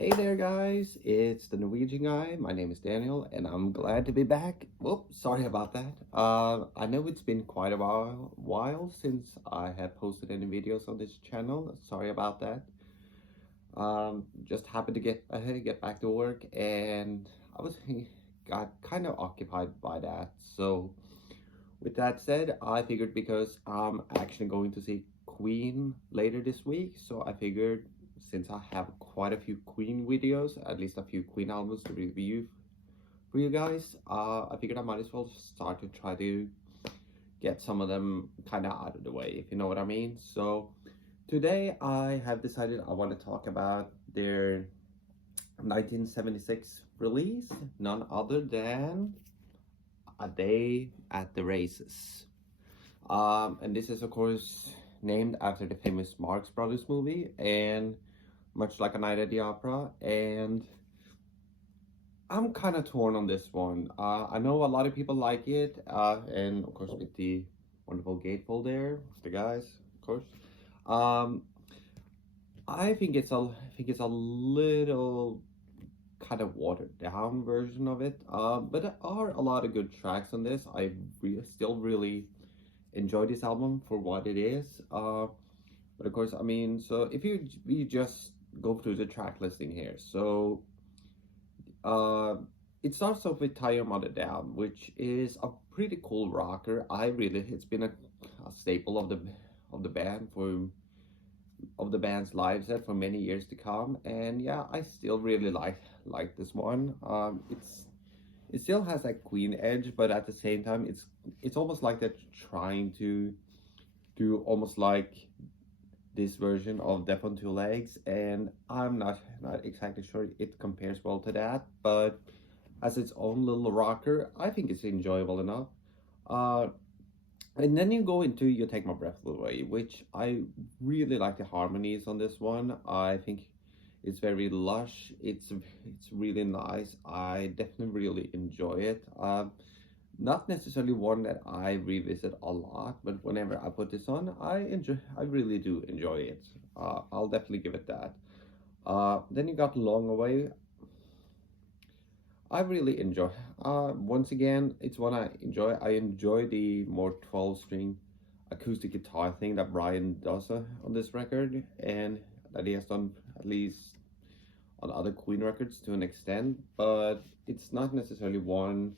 Hey there, guys. It's the Norwegian guy. My name is Daniel, and I'm glad to be back. Whoops, sorry about that. I know it's been quite a while since I have posted any videos on this channel. Sorry about that. Just happened to get back to work, and I was got kind of occupied by that. So, with that said, I figured because I'm actually going to see Queen later this week, so I figured since I have quite a few Queen videos, at least a few Queen albums to review for you guys, I figured I might as well start to try to get some of them kind of out of the way, if you know what I mean. So today I have decided I want to talk about their 1976 release, none other than A Day at the Races. And this is, of course, named after the famous Marx Brothers movie, and much like A Night at the Opera. And I'm kind of torn on this one. I know a lot of people like it, and of course, with the wonderful gatefold there, the guys, of course. Um, I think it's a little kind of watered down version of it. But there are a lot of good tracks on this. I still really enjoy this album for what it is. But of course, I mean, so if you just go through the track listing here, so uh, it starts off with Tie Your Mother Down, which is a pretty cool rocker. It's been a staple of the band for of the band's live set for many years to come, and yeah, I still really like this one. It still has that Queen edge, but at the same time, it's almost like they're trying to do almost like this version of Death on Two Legs, and I'm not exactly sure it compares well to that, but as its own little rocker, I think it's enjoyable enough. Uh, and then you go into You Take My Breath Away, which I really like the harmonies on this one. I think it's very lush. It's really nice. I definitely really enjoy it. Not necessarily one that I revisit a lot, but whenever I put this on, I really do enjoy it. I'll definitely give it that. Then you got Long Away. I really enjoy. Once again, it's one I enjoy. I enjoy the more 12-string acoustic guitar thing that Brian does on this record, and that he has done at least on other Queen records to an extent. But it's not necessarily one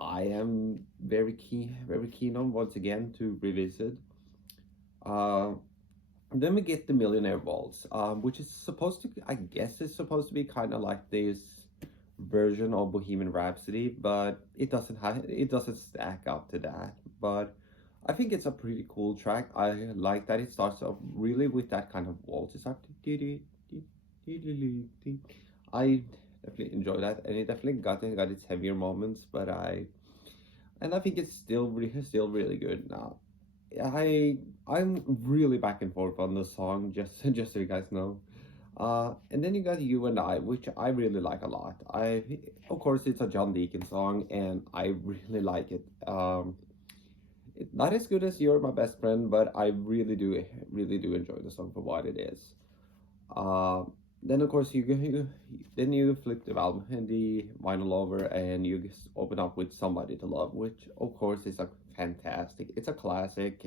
I am very keen on once again to revisit. Uh, then we get the Millionaire Balls, which is supposed to, I guess, is supposed to be kind of like this version of Bohemian Rhapsody, but it doesn't stack up to that. But I think it's a pretty cool track. I like that it starts off really with that kind of waltz. It's like I definitely enjoy that, and it definitely got its heavier moments, but I think it's still really good now. I'm really back and forth on the song, just so you guys know. And then you got You and I, which I really like a lot. Of course, it's a John Deacon song, and I really like it. Not as good as You're My Best Friend, but I really do enjoy the song for what it is. Uh, then of course then you flip the album and the vinyl over, and you just open up with Somebody to Love, which of course is a fantastic. It's a classic.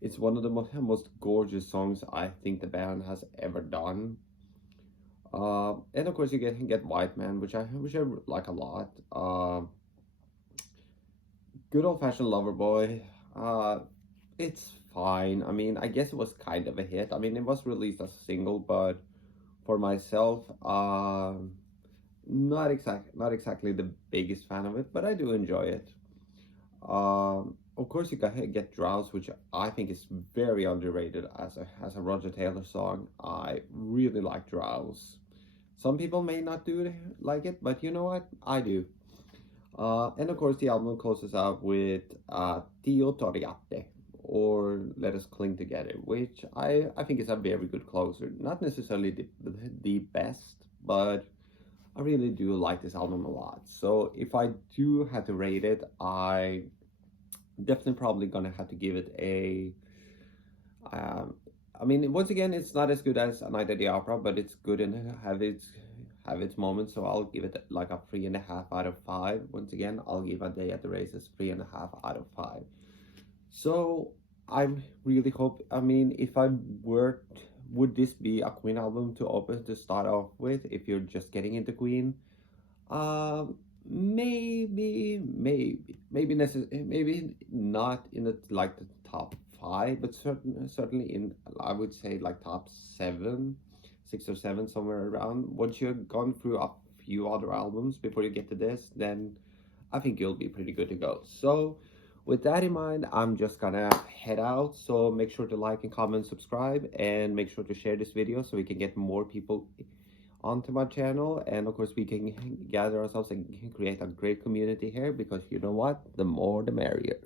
It's one of the most gorgeous songs I think the band has ever done. And of course you get White Man, which I like a lot. Good Old Fashioned Lover Boy. It's fine. I mean, I guess it was kind of a hit. I mean, it was released as a single, but for myself, not exactly the biggest fan of it, but I do enjoy it. Of course, you get Drowse, which I think is very underrated as a Roger Taylor song. I really like Drowse. Some people may not like it, but you know what? I do. And of course, the album closes out with Tio Toriate, or Let Us Cling Together, which I think is a very good closer. Not necessarily the best, but I really do like this album a lot. So if I do have to rate it, I definitely probably gonna have to give it um, I mean, once again, it's not as good as A Night at the Opera, but it's good and have its moments. So I'll give it like a 3.5 out of 5. Once again, I'll give A Day at the Races 3.5 out of 5. So I really hope. I mean, if I were, would this be a Queen album to open to start off with? If you're just getting into Queen, maybe not in the like the top five, but certainly in, I would say, like top seven, 6 or 7, somewhere around. Once you've gone through a few other albums before you get to this, then I think you'll be pretty good to go. So with that in mind, I'm just gonna head out. So make sure to like and comment, subscribe, and make sure to share this video so we can get more people onto my channel. And of course, we can gather ourselves and create a great community here, because you know what? The more the merrier.